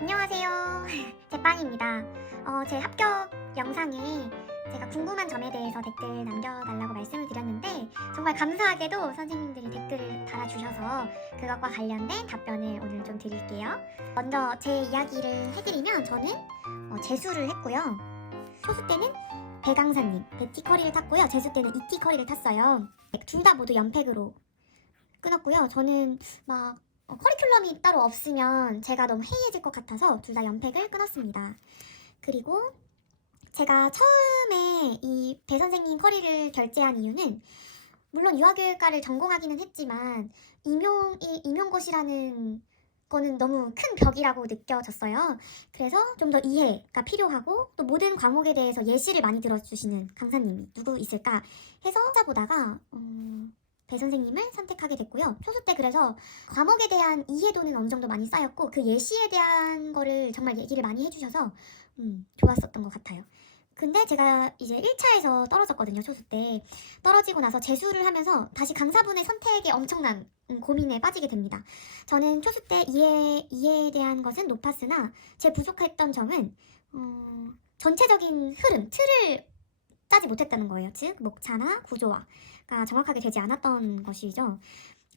안녕하세요. 제빵입니다. 제 합격 영상에 제가 궁금한 점에 대해서 댓글 남겨달라고 말씀을 드렸는데 정말 감사하게도 선생님들이 댓글을 달아주셔서 그것과 관련된 답변을 오늘 좀 드릴게요. 먼저 제 이야기를 해드리면 저는 재수를 했고요. 초수 때는 배강사님, 배티 커리를 탔고요. 재수 때는 이티 커리를 탔어요. 둘 다 모두 연팩으로 끊었고요. 저는 막 커리큘럼이 따로 없으면 제가 너무 해이해질 것 같아서 둘 다 연팩을 끊었습니다. 그리고 제가 처음에 이 배 선생님 커리를 결제한 이유는 물론 유아교육과를 전공하기는 했지만 임용고시라는 거는 너무 큰 벽이라고 느껴졌어요. 그래서 좀 더 이해가 필요하고 또 모든 과목에 대해서 예시를 많이 들어주시는 강사님이 누구 있을까 해서 찾아보다가 배 선생님을 선택하게 됐고요. 초수 때 그래서 과목에 대한 이해도는 어느 정도 많이 쌓였고 그 예시에 대한 거를 정말 얘기를 많이 해주셔서 좋았었던 것 같아요. 근데 제가 이제 1차에서 떨어졌거든요. 초수 때. 떨어지고 나서 재수를 하면서 다시 강사분의 선택에 엄청난 고민에 빠지게 됩니다. 저는 초수 때 이해에 대한 것은 높았으나 제 부족했던 점은 전체적인 흐름, 틀을 짜지 못했다는 거예요. 즉 목차나 구조화가 정확하게 되지 않았던 것이죠.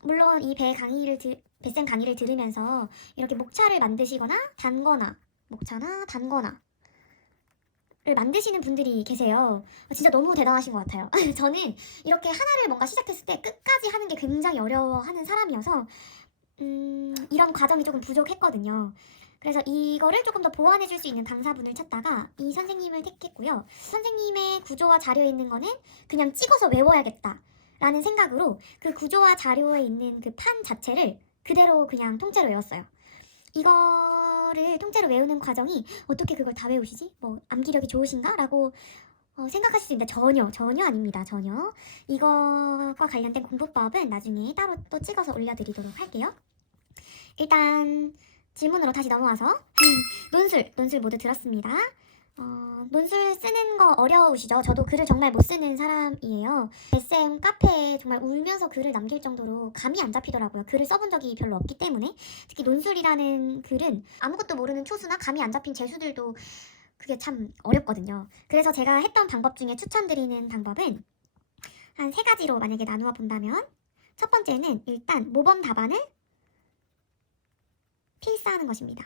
물론 이 배쌤 강의를 들으면서 이렇게 목차를 만드시거나 단거나 목차나 단거나 를 만드시는 분들이 계세요. 진짜 너무 대단하신 것 같아요. 저는 이렇게 하나를 뭔가 시작했을 때 끝까지 하는 게 굉장히 어려워하는 사람이어서 이런 과정이 조금 부족했거든요. 그래서 이거를 조금 더 보완해 줄 수 있는 강사분을 찾다가 이 선생님을 택했고요. 선생님의 구조와 자료에 있는 거는 그냥 찍어서 외워야겠다 라는 생각으로 그 구조와 자료에 있는 그 판 자체를 그대로 그냥 통째로 외웠어요. 이거를 통째로 외우는 과정이 어떻게 그걸 다 외우시지? 뭐 암기력이 좋으신가? 라고 생각하실 수 있는데 전혀 아닙니다. 전혀. 이거와 관련된 공부법은 나중에 따로 또 찍어서 올려드리도록 할게요. 일단 질문으로 다시 넘어와서 논술 모두 들었습니다. 논술 쓰는 거 어려우시죠? 저도 글을 정말 못 쓰는 사람이에요. SM 카페에 정말 울면서 글을 남길 정도로 감이 안 잡히더라고요. 글을 써본 적이 별로 없기 때문에. 특히 논술이라는 글은 아무것도 모르는 초수나 감이 안 잡힌 재수들도 그게 참 어렵거든요. 그래서 제가 했던 방법 중에 추천드리는 방법은 한 3가지로 만약에 나누어 본다면 첫 번째는 일단 모범 답안을 필사하는 것입니다.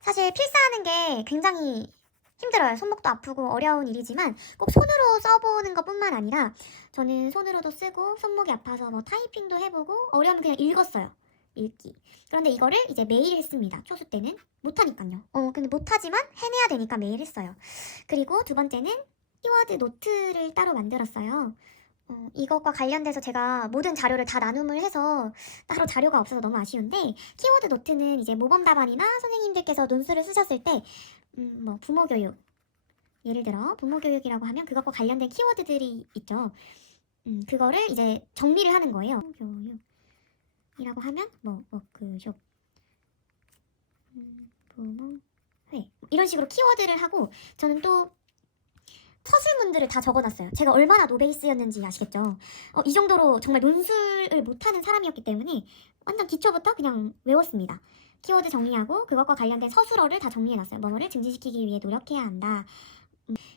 사실 필사하는 게 굉장히 힘들어요. 손목도 아프고 어려운 일이지만 꼭 손으로 써보는 것뿐만 아니라 저는 손으로도 쓰고 손목이 아파서 뭐 타이핑도 해보고 어려우면 그냥 읽었어요. 읽기. 그런데 이거를 이제 매일 했습니다. 초수 때는 못하니까요. 근데 못하지만 해내야 되니까 매일 했어요. 그리고 두 번째는 키워드 노트를 따로 만들었어요. 이것과 관련돼서 제가 모든 자료를 다 나눔을 해서 따로 자료가 없어서 너무 아쉬운데 키워드 노트는 이제 모범 답안이나 선생님들께서 논술을 쓰셨을 때 뭐 부모교육 예를 들어 부모교육이라고 하면 그것과 관련된 키워드들이 있죠. 그거를 이제 정리를 하는 거예요. 교육이라고 하면 뭐 워크숍 부모회 이런 식으로 키워드를 하고 저는 또 서술문들을 다 적어놨어요. 제가 얼마나 노베이스였는지 아시겠죠? 이 정도로 정말 논술을 못하는 사람이었기 때문에 완전 기초부터 그냥 외웠습니다. 키워드 정리하고 그것과 관련된 서술어를 다 정리해놨어요. 뭐뭐를 증진시키기 위해 노력해야 한다.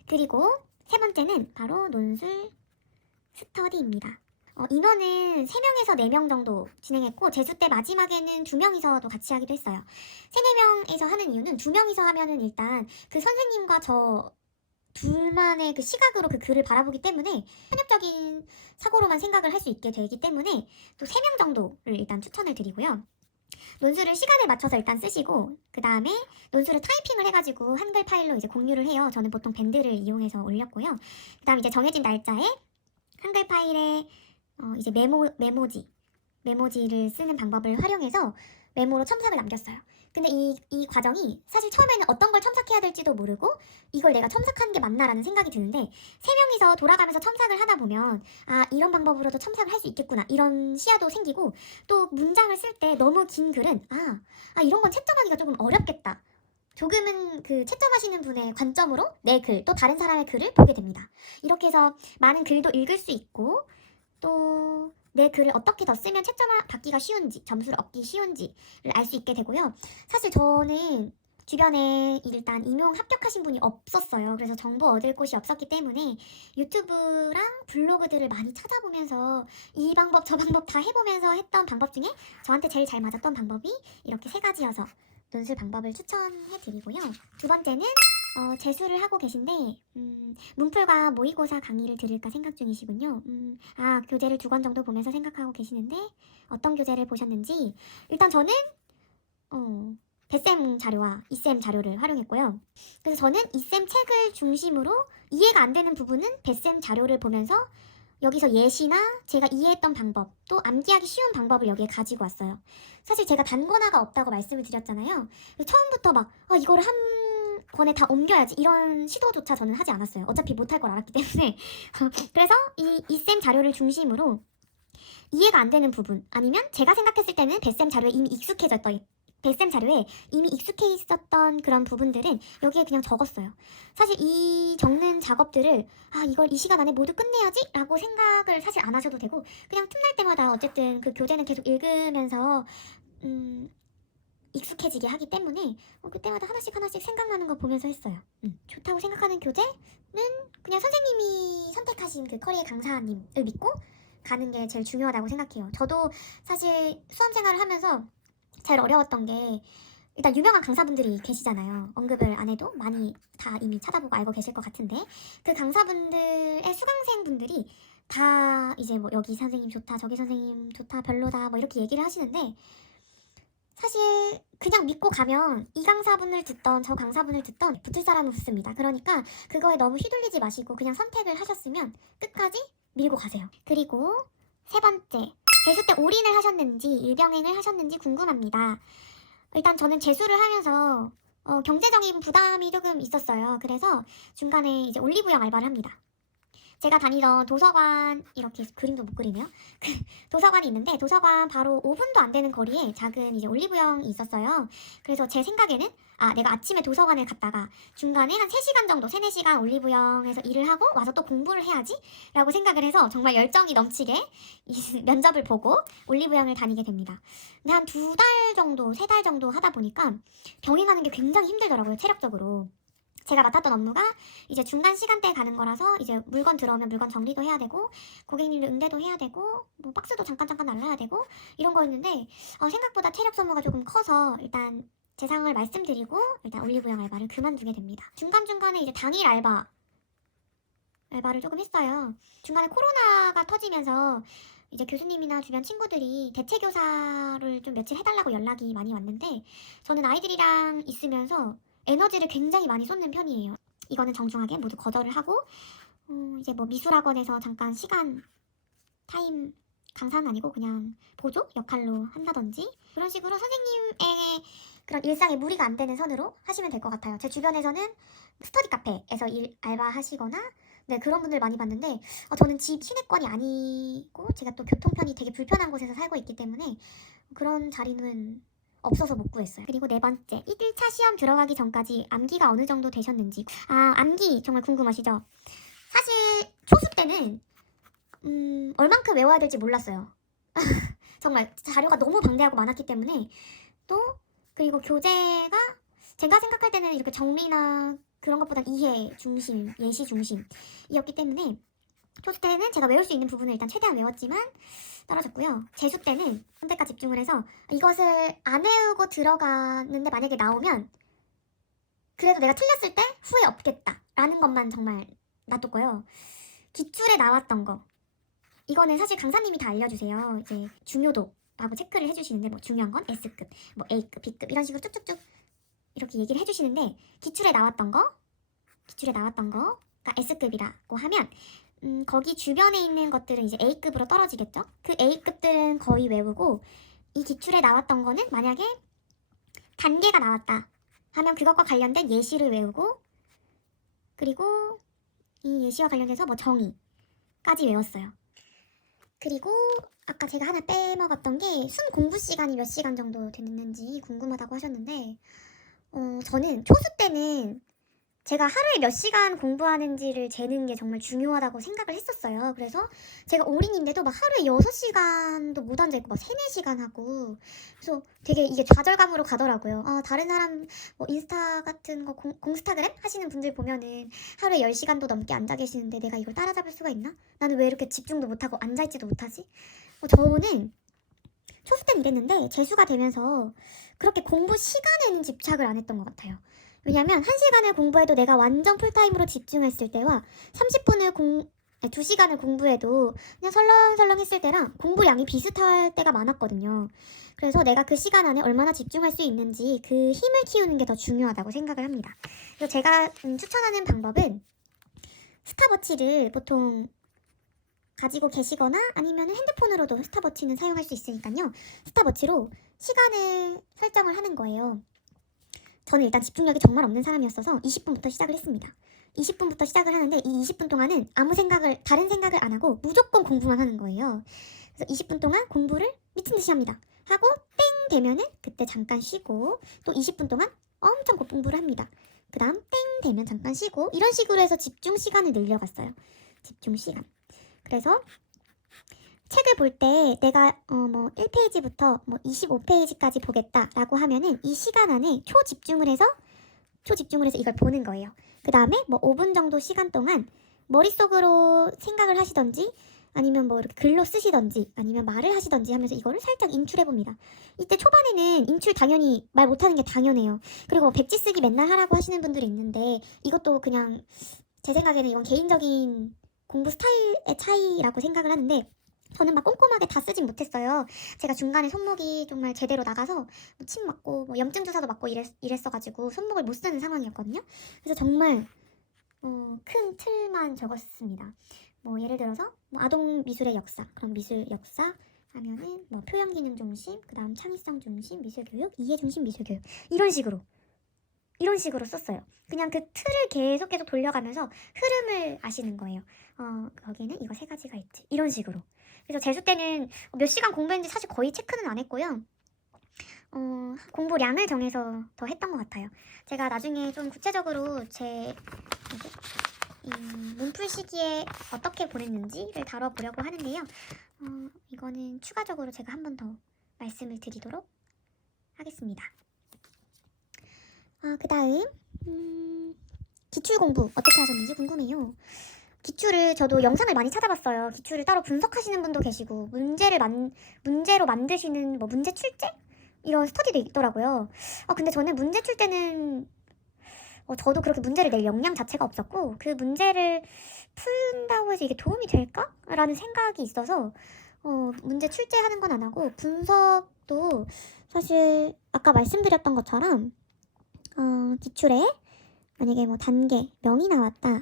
그리고 세 번째는 바로 논술 스터디입니다. 인원은 3명에서 4명 정도 진행했고 재수 때 마지막에는 2명이서도 같이 하기도 했어요. 3, 4명에서 하는 이유는 2명이서 하면은 일단 그 선생님과 저 둘만의 그 시각으로 그 글을 바라보기 때문에 편협적인 사고로만 생각을 할 수 있게 되기 때문에 또 3명 정도를 일단 추천을 드리고요. 논술을 시간에 맞춰서 일단 쓰시고 그 다음에 논술을 타이핑을 해가지고 한글 파일로 이제 공유를 해요. 저는 보통 밴드를 이용해서 올렸고요. 그 다음 이제 정해진 날짜에 한글 파일에 이제 메모지를 쓰는 방법을 활용해서 메모로 첨삭을 남겼어요. 근데 이 과정이 사실 처음에는 어떤 걸 첨삭해야 될지도 모르고 이걸 내가 첨삭하는 게 맞나라는 생각이 드는데 3명이서 돌아가면서 첨삭을 하다 보면 아 이런 방법으로도 첨삭을 할 수 있겠구나 이런 시야도 생기고 또 문장을 쓸 때 너무 긴 글은 이런 건 채점하기가 조금 어렵겠다. 조금은 그 채점하시는 분의 관점으로 내 글, 또 다른 사람의 글을 보게 됩니다. 이렇게 해서 많은 글도 읽을 수 있고 또 내 글을 어떻게 더 쓰면 채점 받기가 쉬운지, 점수를 얻기 쉬운지를 알 수 있게 되고요. 사실 저는 주변에 일단 임용 합격하신 분이 없었어요. 그래서 정보 얻을 곳이 없었기 때문에 유튜브랑 블로그들을 많이 찾아보면서 이 방법 저 방법 다 해보면서 했던 방법 중에 저한테 제일 잘 맞았던 방법이 이렇게 3가지여서 논술 방법을 추천해드리고요. 두 번째는 재수를 하고 계신데 문풀과 모의고사 강의를 들을까 생각 중이시군요. 교재를 2권 정도 보면서 생각하고 계시는데 어떤 교재를 보셨는지 일단 저는 배쌤 자료와 이쌤 자료를 활용했고요. 그래서 저는 이쌤 책을 중심으로 이해가 안 되는 부분은 배쌤 자료를 보면서 여기서 예시나 제가 이해했던 방법 또 암기하기 쉬운 방법을 여기에 가지고 왔어요. 사실 제가 단권화가 없다고 말씀을 드렸잖아요. 처음부터 막 이거를 한 권에 다 옮겨야지 이런 시도조차 저는 하지 않았어요. 어차피 못할 걸 알았기 때문에. 그래서 이 이쌤 자료를 중심으로 이해가 안 되는 부분 아니면 제가 생각했을 때는 배쌤 자료에 이미 익숙해 있었던 그런 부분들은 여기에 그냥 적었어요. 사실 이 적는 작업들을 이걸 이 시간 안에 모두 끝내야지 라고 생각을 사실 안 하셔도 되고 그냥 틈날 때마다 어쨌든 그 교재는 계속 읽으면서 익숙해지게 하기 때문에 그때마다 하나씩 생각나는 거 보면서 했어요. 좋다고 생각하는 교재는 그냥 선생님이 선택하신 그 커리의 강사님을 믿고 가는 게 제일 중요하다고 생각해요. 저도 사실 수험 생활을 하면서 제일 어려웠던 게 일단 유명한 강사분들이 계시잖아요. 언급을 안 해도 많이 다 이미 찾아보고 알고 계실 것 같은데 그 강사분들의 수강생분들이 다 이제 뭐 여기 선생님 좋다 저기 선생님 좋다 별로다 뭐 이렇게 얘기를 하시는데 사실 그냥 믿고 가면 이 강사분을 듣던 저 강사분을 듣던 붙을 사람은 붙습니다. 그러니까 그거에 너무 휘둘리지 마시고 그냥 선택을 하셨으면 끝까지 밀고 가세요. 그리고 3번째, 재수 때 올인을 하셨는지 일병행을 하셨는지 궁금합니다. 일단 저는 재수를 하면서 경제적인 부담이 조금 있었어요. 그래서 중간에 이제 올리브영 알바를 합니다. 제가 다니던 도서관, 이렇게 그림도 못 그리네요. 도서관이 있는데 도서관 바로 5분도 안 되는 거리에 작은 이제 올리브영이 있었어요. 그래서 제 생각에는 내가 아침에 도서관을 갔다가 중간에 한 3시간 정도, 3, 4시간 올리브영에서 일을 하고 와서 또 공부를 해야지 라고 생각을 해서 정말 열정이 넘치게 면접을 보고 올리브영을 다니게 됩니다. 근데 한 2달 정도, 3달 정도 하다 보니까 병행하는 게 굉장히 힘들더라고요, 체력적으로. 제가 맡았던 업무가 이제 중간 시간대에 가는 거라서 이제 물건 들어오면 물건 정리도 해야 되고 고객님들 응대도 해야 되고 뭐 박스도 잠깐 날라야 되고 이런 거였는데 생각보다 체력 소모가 조금 커서 일단 제 상황을 말씀드리고 일단 올리브영 알바를 그만두게 됩니다. 중간중간에 이제 당일 알바를 조금 했어요. 중간에 코로나가 터지면서 이제 교수님이나 주변 친구들이 대체 교사를 좀 며칠 해달라고 연락이 많이 왔는데 저는 아이들이랑 있으면서 에너지를 굉장히 많이 쏟는 편이에요. 이거는 정중하게 모두 거절을 하고 이제 뭐 미술학원에서 잠깐 시간 타임 강사는 아니고 그냥 보조 역할로 한다든지 그런 식으로 선생님의 그런 일상에 무리가 안 되는 선으로 하시면 될 것 같아요. 제 주변에서는 스터디 카페에서 알바하시거나 그런 분들 많이 봤는데 저는 집 시내권이 아니고 제가 또 교통편이 되게 불편한 곳에서 살고 있기 때문에 그런 자리는 없어서 못 구했어요. 그리고 4번째, 1차 시험 들어가기 전까지 암기가 어느 정도 되셨는지. 암기 정말 궁금하시죠? 사실 초수 때는 얼만큼 외워야 될지 몰랐어요. 정말 자료가 너무 방대하고 많았기 때문에 그리고 교재가 제가 생각할 때는 이렇게 정리나 그런 것보단 이해 중심, 예시 중심이었기 때문에 초수 때는 제가 외울 수 있는 부분을 일단 최대한 외웠지만 떨어졌고요. 재수 때는 선택과 집중을 해서 이것을 안 외우고 들어가는데 만약에 나오면 그래도 내가 틀렸을 때 후회 없겠다 라는 것만 정말 놔뒀고요. 기출에 나왔던 거 이거는 사실 강사님이 다 알려주세요. 이제 중요도라고 체크를 해주시는데 뭐 중요한 건 S급, 뭐 A급, B급 이런 식으로 쭉쭉쭉 이렇게 얘기를 해주시는데 기출에 나왔던 거가 S급이라고 하면 거기 주변에 있는 것들은 이제 A급으로 떨어지겠죠? 그 A급들은 거의 외우고 이 기출에 나왔던 거는 만약에 단계가 나왔다 하면 그것과 관련된 예시를 외우고 그리고 이 예시와 관련해서 뭐 정의까지 외웠어요. 그리고 아까 제가 하나 빼먹었던 게 순 공부 시간이 몇 시간 정도 됐는지 궁금하다고 하셨는데 저는 초수 때는 제가 하루에 몇 시간 공부하는지를 재는 게 정말 중요하다고 생각을 했었어요. 그래서 제가 올인인데도 막 하루에 6시간도 못 앉아있고 막 3, 4시간 하고, 그래서 되게 이게 좌절감으로 가더라고요. 다른 사람 뭐 인스타 같은 거 공스타그램 하시는 분들 보면은 하루에 10시간도 넘게 앉아 계시는데 내가 이걸 따라잡을 수가 있나? 나는 왜 이렇게 집중도 못하고 앉아있지도 못하지? 저는 초수 때는 이랬는데 재수가 되면서 그렇게 공부 시간에는 집착을 안 했던 것 같아요. 왜냐면 1시간을 공부해도 내가 완전 풀타임으로 집중했을 때와 2시간을 공부해도 그냥 설렁설렁 했을 때랑 공부량이 비슷할 때가 많았거든요. 그래서 내가 그 시간 안에 얼마나 집중할 수 있는지 그 힘을 키우는 게 더 중요하다고 생각을 합니다. 그래서 제가 추천하는 방법은 스탑워치를 보통 가지고 계시거나 아니면 핸드폰으로도 스탑워치는 사용할 수 있으니까요. 스탑워치로 시간을 설정을 하는 거예요. 저는 일단 집중력이 정말 없는 사람이었어서 20분부터 시작을 했습니다. 20분부터 시작을 하는데 이 20분 동안은 다른 생각을 안 하고 무조건 공부만 하는 거예요. 그래서 20분 동안 공부를 미친 듯이 합니다. 하고 땡 되면은 그때 잠깐 쉬고 또 20분 동안 엄청 공부를 합니다. 그 다음 땡 되면 잠깐 쉬고 이런 식으로 해서 집중 시간을 늘려갔어요. 집중 시간. 그래서 책을 볼 때 내가 1페이지부터 25페이지까지 보겠다라고 하면은 이 시간 안에 초집중을 해서 이걸 보는 거예요. 그 다음에 5분 정도 시간 동안 머릿속으로 생각을 하시던지 아니면 이렇게 글로 쓰시던지 아니면 말을 하시던지 하면서 이거를 살짝 인출해 봅니다. 이때 초반에는 인출 당연히 말 못하는 게 당연해요. 그리고 백지 쓰기 맨날 하라고 하시는 분들이 있는데 이것도 그냥 제 생각에는 이건 개인적인 공부 스타일의 차이라고 생각을 하는데 저는 막 꼼꼼하게 다 쓰진 못했어요. 제가 중간에 손목이 정말 제대로 나가서 침 맞고 염증 주사도 맞고 이랬어가지고 손목을 못 쓰는 상황이었거든요. 그래서 정말 큰 틀만 적었습니다. 예를 들어서 아동 미술의 역사, 그럼 미술 역사 하면은 표현 기능 중심, 그 다음 창의성 중심 미술 교육, 이해 중심 미술 교육 이런 식으로 썼어요. 그냥 그 틀을 계속 돌려가면서 흐름을 아시는 거예요. 거기는 이거 3가지가 있지. 이런 식으로. 그래서 재수 때는 몇 시간 공부했는지 사실 거의 체크는 안 했고요. 공부량을 정해서 더 했던 것 같아요. 제가 나중에 좀 구체적으로 이 문풀 시기에 어떻게 보냈는지를 다뤄보려고 하는데요. 이거는 추가적으로 제가 한 번 더 말씀을 드리도록 하겠습니다. 그 다음 기출 공부 어떻게 하셨는지 궁금해요. 기출을 저도 영상을 많이 찾아봤어요. 기출을 따로 분석하시는 분도 계시고 문제로 만드시는 문제 출제? 이런 스터디도 있더라고요. 근데 저는 문제 출제는 저도 그렇게 문제를 낼 역량 자체가 없었고 그 문제를 푼다고 해서 이게 도움이 될까? 라는 생각이 있어서 문제 출제하는 건 안 하고 분석도 사실 아까 말씀드렸던 것처럼 기출에 만약에 단계명이 나왔다.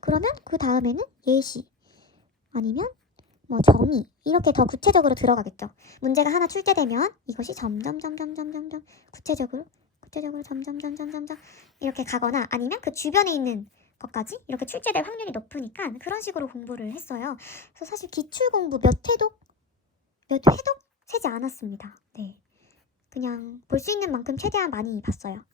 그러면 그 다음에는 예시 아니면 정의 이렇게 더 구체적으로 들어가겠죠. 문제가 하나 출제되면 이것이 점점 구체적으로 점점 이렇게 가거나 아니면 그 주변에 있는 것까지 이렇게 출제될 확률이 높으니까 그런 식으로 공부를 했어요. 그래서 사실 기출 공부 몇 회독 세지 않았습니다. 네. 그냥 볼 수 있는 만큼 최대한 많이 봤어요.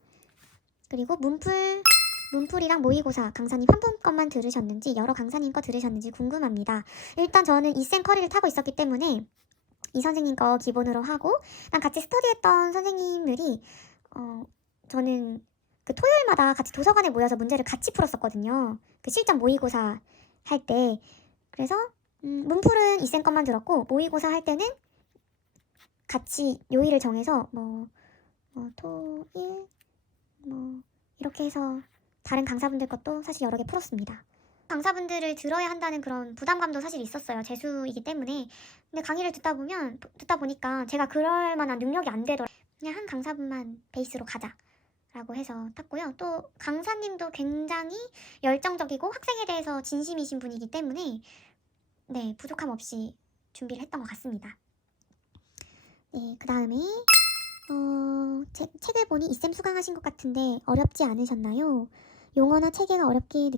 그리고 문풀이랑 모의고사 강사님 한 분 것만 들으셨는지 여러 강사님 거 들으셨는지 궁금합니다. 일단 저는 이센 커리를 타고 있었기 때문에 이 선생님 거 기본으로 하고 난 같이 스터디했던 선생님들이 저는 그 토요일마다 같이 도서관에 모여서 문제를 같이 풀었었거든요. 그 실전 모의고사 할 때. 그래서 문풀은 이센 것만 들었고 모의고사 할 때는 같이 요일을 정해서 토일 이렇게 해서 다른 강사분들 것도 사실 여러 개 풀었습니다. 강사분들을 들어야 한다는 그런 부담감도 사실 있었어요. 재수이기 때문에. 근데 강의를 듣다 보니까 제가 그럴 만한 능력이 안 되더라고요. 그냥 한 강사분만 베이스로 가자라고 해서 탔고요. 또 강사님도 굉장히 열정적이고 학생에 대해서 진심이신 분이기 때문에 네, 부족함 없이 준비를 했던 것 같습니다. 네, 그 다음에 책을 보니 이쌤 수강하신 것 같은데 어렵지 않으셨나요? 용어나 체계가 어렵게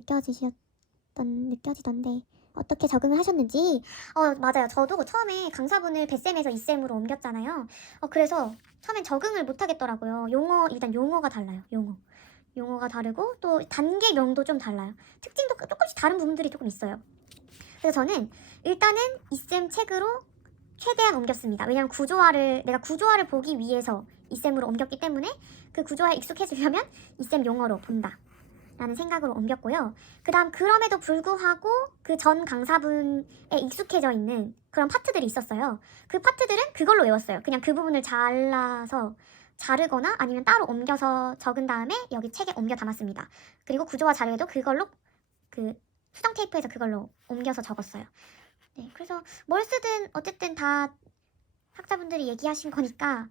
느껴지던데 어떻게 적응을 하셨는지. 맞아요. 저도 처음에 강사분을 뱃쌤에서 이쌤으로 옮겼잖아요. 그래서 처음엔 적응을 못 하겠더라고요. 일단 용어가 달라요. 용어가 다르고 또 단계명도 좀 달라요. 특징도 조금씩 다른 부분들이 조금 있어요. 그래서 저는 일단은 이쌤 책으로 최대한 옮겼습니다. 왜냐면 내가 구조화를 보기 위해서 이쌤으로 옮겼기 때문에 그 구조화에 익숙해지려면 이쌤 용어로 본다 라는 생각으로 옮겼고요. 그 다음 그럼에도 불구하고 그 전 강사분에 익숙해져 있는 그런 파트들이 있었어요. 그 파트들은 그걸로 외웠어요. 그냥 그 부분을 잘라서 자르거나 아니면 따로 옮겨서 적은 다음에 여기 책에 옮겨 담았습니다. 그리고 구조화 자료에도 그걸로 그 수정 테이프에서 그걸로 옮겨서 적었어요. 네, 그래서 뭘 쓰든 어쨌든 다 학자분들이 얘기하신 거니까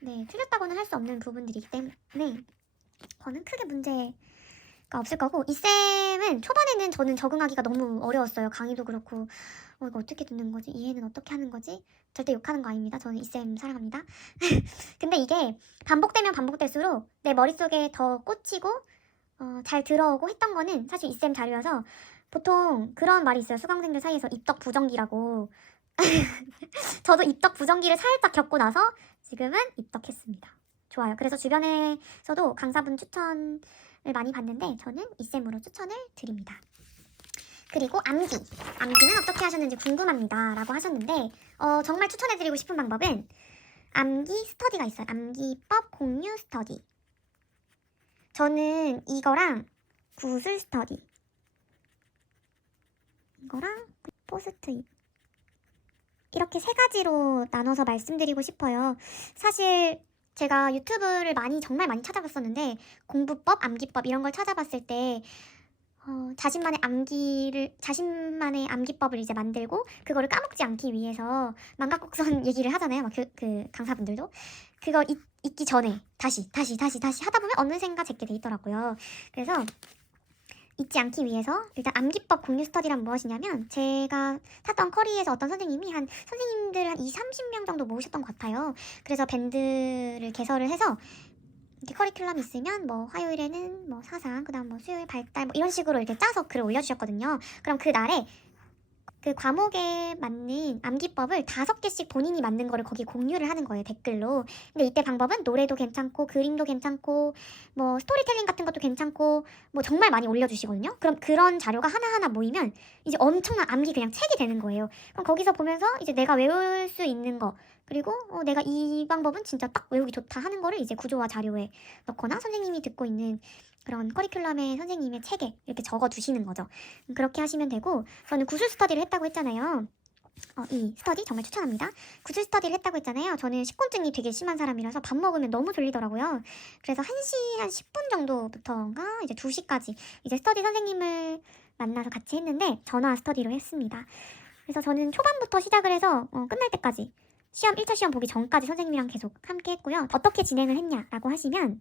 네, 틀렸다고는 할 수 없는 부분들이기 때문에 저는 크게 문제가 없을 거고, 이 쌤은 초반에는 저는 적응하기가 너무 어려웠어요. 강의도 그렇고 이거 어떻게 듣는 거지? 이해는 어떻게 하는 거지? 절대 욕하는 거 아닙니다. 저는 이 쌤 사랑합니다. 근데 이게 반복되면 반복될수록 내 머릿속에 더 꽂히고 잘 들어오고 했던 거는 사실 이 쌤 자료여서, 보통 그런 말이 있어요. 수강생들 사이에서 입덕 부정기라고. 저도 입덕 부정기를 살짝 겪고 나서 지금은 입덕했습니다. 좋아요. 그래서 주변에서도 강사분 추천을 많이 받는데 저는 이쌤으로 추천을 드립니다. 그리고 암기는 어떻게 하셨는지 궁금합니다 라고 하셨는데, 정말 추천해드리고 싶은 방법은 암기 스터디가 있어요. 암기법 공유 스터디. 저는 이거랑 구슬 스터디, 이거랑 포스트잇, 이렇게 세 가지로 나눠서 말씀드리고 싶어요. 사실 제가 유튜브를 정말 많이 찾아봤었는데 공부법, 암기법 이런 걸 찾아봤을 때 자신만의 암기법을 이제 만들고 그거를 까먹지 않기 위해서 만각곡선 얘기를 하잖아요. 막 그 강사분들도 그거 잊기 전에 다시 하다 보면 어느샌가 제게 돼 있더라고요. 그래서 잊지 않기 위해서 일단 암기법 공유 스터디란 무엇이냐면, 제가 탔던 커리에서 어떤 선생님이 선생님들 한 20-30명 정도 모으셨던 것 같아요. 그래서 밴드를 개설을 해서 이렇게 커리큘럼이 있으면 뭐 화요일에는 뭐 사상, 그 다음 뭐 수요일 발달 뭐 이런 식으로 이렇게 짜서 글을 올려주셨거든요. 그럼 그 날에 그 과목에 맞는 암기법을 5개씩 본인이 만든 거를 거기 공유를 하는 거예요, 댓글로. 근데 이때 방법은 노래도 괜찮고 그림도 괜찮고 뭐 스토리텔링 같은 것도 괜찮고 뭐 정말 많이 올려주시거든요. 그럼 그런 자료가 하나하나 모이면 이제 엄청난 암기 그냥 책이 되는 거예요. 그럼 거기서 보면서 이제 내가 외울 수 있는 거, 그리고 내가 이 방법은 진짜 딱 외우기 좋다 하는 거를 이제 구조화 자료에 넣거나 선생님이 듣고 있는 그런 커리큘럼의 선생님의 책에 이렇게 적어두시는 거죠. 그렇게 하시면 되고, 저는 구슬 스터디를 했다고 했잖아요. 이 스터디 정말 추천합니다. 구슬 스터디를 했다고 했잖아요. 저는 식곤증이 되게 심한 사람이라서 밥 먹으면 너무 졸리더라고요. 그래서 1시 한 10분 정도부터인가 이제 2시까지 이제 스터디 선생님을 만나서 같이 했는데 전화 스터디로 했습니다. 그래서 저는 초반부터 시작을 해서 끝날 때까지, 시험 1차 시험 보기 전까지 선생님이랑 계속 함께 했고요. 어떻게 진행을 했냐라고 하시면,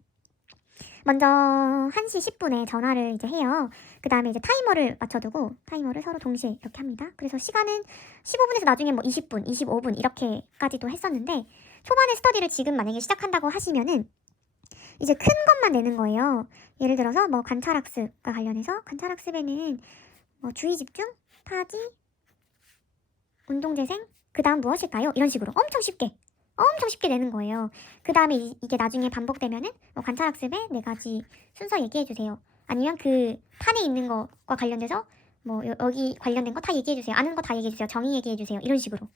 먼저 1시 10분에 전화를 이제 해요. 그 다음에 이제 타이머를 맞춰두고 타이머를 서로 동시에 이렇게 합니다. 그래서 시간은 15분에서 나중에 뭐 20분, 25분 이렇게까지도 했었는데, 초반에 스터디를 지금 만약에 시작한다고 하시면은 이제 큰 것만 내는 거예요. 예를 들어서 뭐 관찰학습과 관련해서 관찰학습에는 뭐 주의집중, 타지, 운동재생, 그 다음 무엇일까요? 이런 식으로 엄청 쉽게 내는 거예요. 그 다음에 이게 나중에 반복되면은 관찰학습에 4가지 순서 얘기해주세요. 아니면 그 판에 있는 것과 관련돼서 뭐 여기 관련된 거 다 얘기해주세요. 아는 거 다 얘기해주세요. 정의 얘기해주세요. 이런 식으로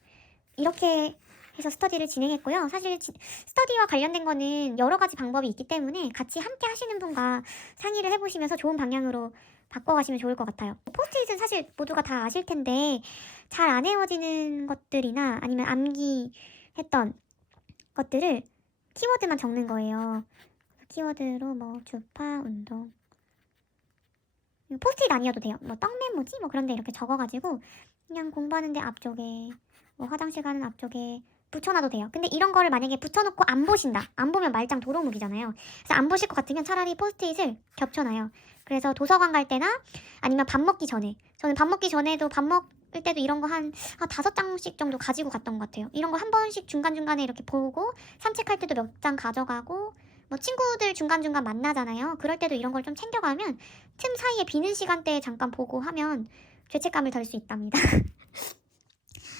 이렇게 해서 스터디를 진행했고요. 사실 스터디와 관련된 거는 여러 가지 방법이 있기 때문에 같이 함께 하시는 분과 상의를 해보시면서 좋은 방향으로 바꿔가시면 좋을 것 같아요. 포스트잇은 사실 모두가 다 아실 텐데 잘 안 외워지는 것들이나 아니면 암기했던 것들을 키워드만 적는 거예요. 키워드로 뭐 주파, 운동, 포스트잇 아니어도 돼요. 뭐 떡메모지 뭐 그런데 이렇게 적어가지고 그냥 공부하는데 앞쪽에, 뭐 화장실 가는 앞쪽에 붙여놔도 돼요. 근데 이런 거를 만약에 붙여놓고 안 보신다, 안 보면 말짱 도루묵이잖아요. 그래서 안 보실 것 같으면 차라리 포스트잇을 겹쳐놔요. 그래서 도서관 갈 때나 아니면 밥 먹기 전에, 저는 밥 먹기 전에도 밥 먹을 때도 이런 거 한 5장씩 정도 가지고 갔던 것 같아요. 이런 거 한 번씩 중간중간에 이렇게 보고, 산책할 때도 몇 장 가져가고, 뭐 친구들 중간중간 만나잖아요. 그럴 때도 이런 걸 좀 챙겨가면 틈 사이에 비는 시간대에 잠깐 보고 하면 죄책감을 덜 수 있답니다.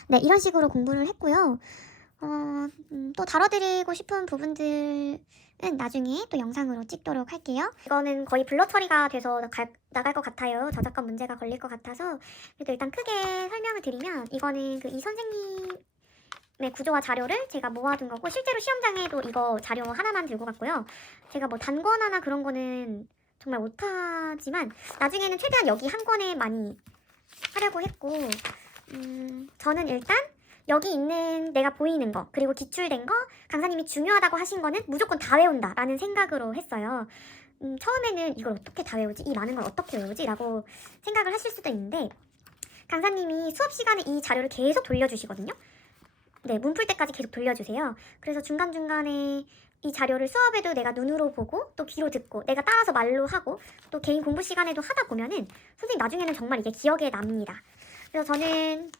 네, 이런 식으로 공부를 했고요. 또 다뤄드리고 싶은 부분들은 나중에 또 영상으로 찍도록 할게요. 이거는 거의 블러 처리가 돼서 나갈 것 같아요. 저작권 문제가 걸릴 것 같아서. 그래도 일단 크게 설명을 드리면 이거는 그 이 선생님의 구조와 자료를 제가 모아둔 거고, 실제로 시험장에도 이거 자료 하나만 들고 갔고요. 제가 뭐 단권화나 그런 거는 정말 못하지만 나중에는 최대한 여기 한 권에 많이 하려고 했고, 저는 일단 여기 있는 내가 보이는 거, 그리고 기출된 거, 강사님이 중요하다고 하신 거는 무조건 다 외운다 라는 생각으로 했어요. 처음에는 이걸 어떻게 다 외우지? 이 많은 걸 어떻게 외우지? 라고 생각을 하실 수도 있는데, 강사님이 수업 시간에 이 자료를 계속 돌려주시거든요. 네, 문 풀 때까지 계속 돌려주세요. 그래서 중간중간에 이 자료를 수업에도 내가 눈으로 보고 또 귀로 듣고 내가 따라서 말로 하고 또 개인 공부 시간에도 하다 보면은 선생님 나중에는 정말 이게 기억에 납니다. 그래서 저는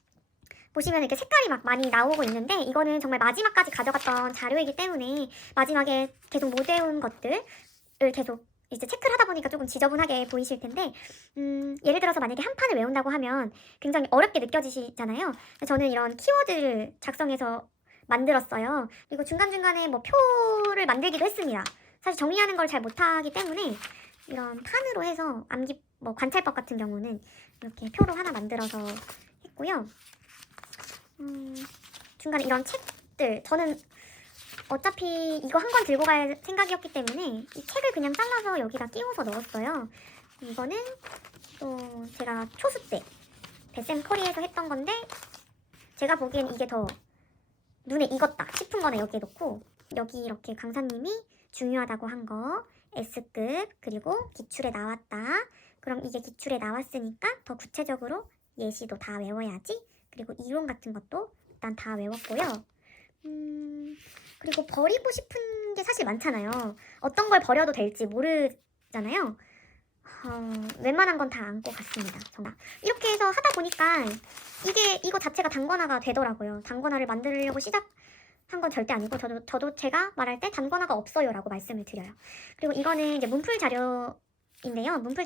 보시면 이렇게 색깔이 막 많이 나오고 있는데, 이거는 정말 마지막까지 가져갔던 자료이기 때문에 마지막에 계속 못 외운 것들을 계속 이제 체크를 하다 보니까 조금 지저분하게 보이실 텐데, 예를 들어서 만약에 한 판을 외운다고 하면 굉장히 어렵게 느껴지시잖아요. 저는 이런 키워드를 작성해서 만들었어요. 그리고 중간중간에 뭐 표를 만들기도 했습니다. 사실 정리하는 걸 잘 못하기 때문에 이런 판으로 해서 암기, 뭐 관찰법 같은 경우는 이렇게 표로 하나 만들어서 했고요. 중간에 이런 책들, 저는 어차피 이거 한 권 들고 갈 생각이었기 때문에 이 책을 그냥 잘라서 여기다 끼워서 넣었어요. 이거는 또 제가 초수 때 베셈 커리에서 했던 건데, 제가 보기엔 이게 더 눈에 익었다 싶은 거는 여기에 놓고, 여기 이렇게 강사님이 중요하다고 한 거 S급, 그리고 기출에 나왔다. 그럼 이게 기출에 나왔으니까 더 구체적으로 예시도 다 외워야지. 그리고 이론 같은 것도 일단 다 외웠고요. 그리고 버리고 싶은 게 사실 많잖아요. 어떤 걸 버려도 될지 모르잖아요. 웬만한 건 다 안고 갔습니다. 정말 이렇게 해서 하다 보니까 이거 자체가 단권화가 되더라고요. 단권화를 만들려고 시작한 건 절대 아니고, 저도 제가 말할 때 단권화가 없어요 라고 말씀을 드려요. 그리고 이거는 이제 문풀 자료인데요. 문풀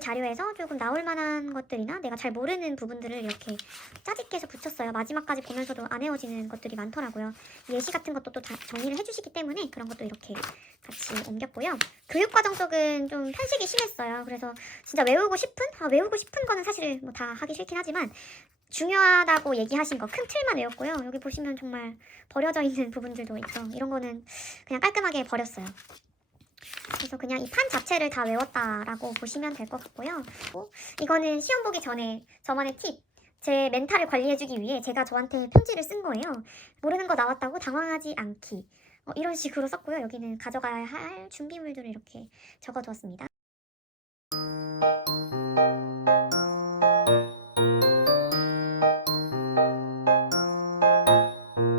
자료에서 조금 나올 만한 것들이나 내가 잘 모르는 부분들을 이렇게 짜집게 해서 붙였어요. 마지막까지 보면서도 안 외워지는 것들이 많더라고요. 예시 같은 것도 또 다 정리를 해주시기 때문에 그런 것도 이렇게 같이 옮겼고요. 교육과정 쪽은 좀 편식이 심했어요. 그래서 진짜 외우고 싶은 거는 사실 뭐 다 하기 싫긴 하지만 중요하다고 얘기하신 거 큰 틀만 외웠고요. 여기 보시면 정말 버려져 있는 부분들도 있죠. 이런 거는 그냥 깔끔하게 버렸어요. 그래서 그냥 이 판 자체를 다 외웠다라고 보시면 될 것 같고요. 이거는 시험 보기 전에 저만의 팁, 제 멘탈을 관리해주기 위해 제가 저한테 편지를 쓴 거예요. 모르는 거 나왔다고 당황하지 않기, 이런 식으로 썼고요. 여기는 가져가야 할 준비물들을 이렇게 적어두었습니다.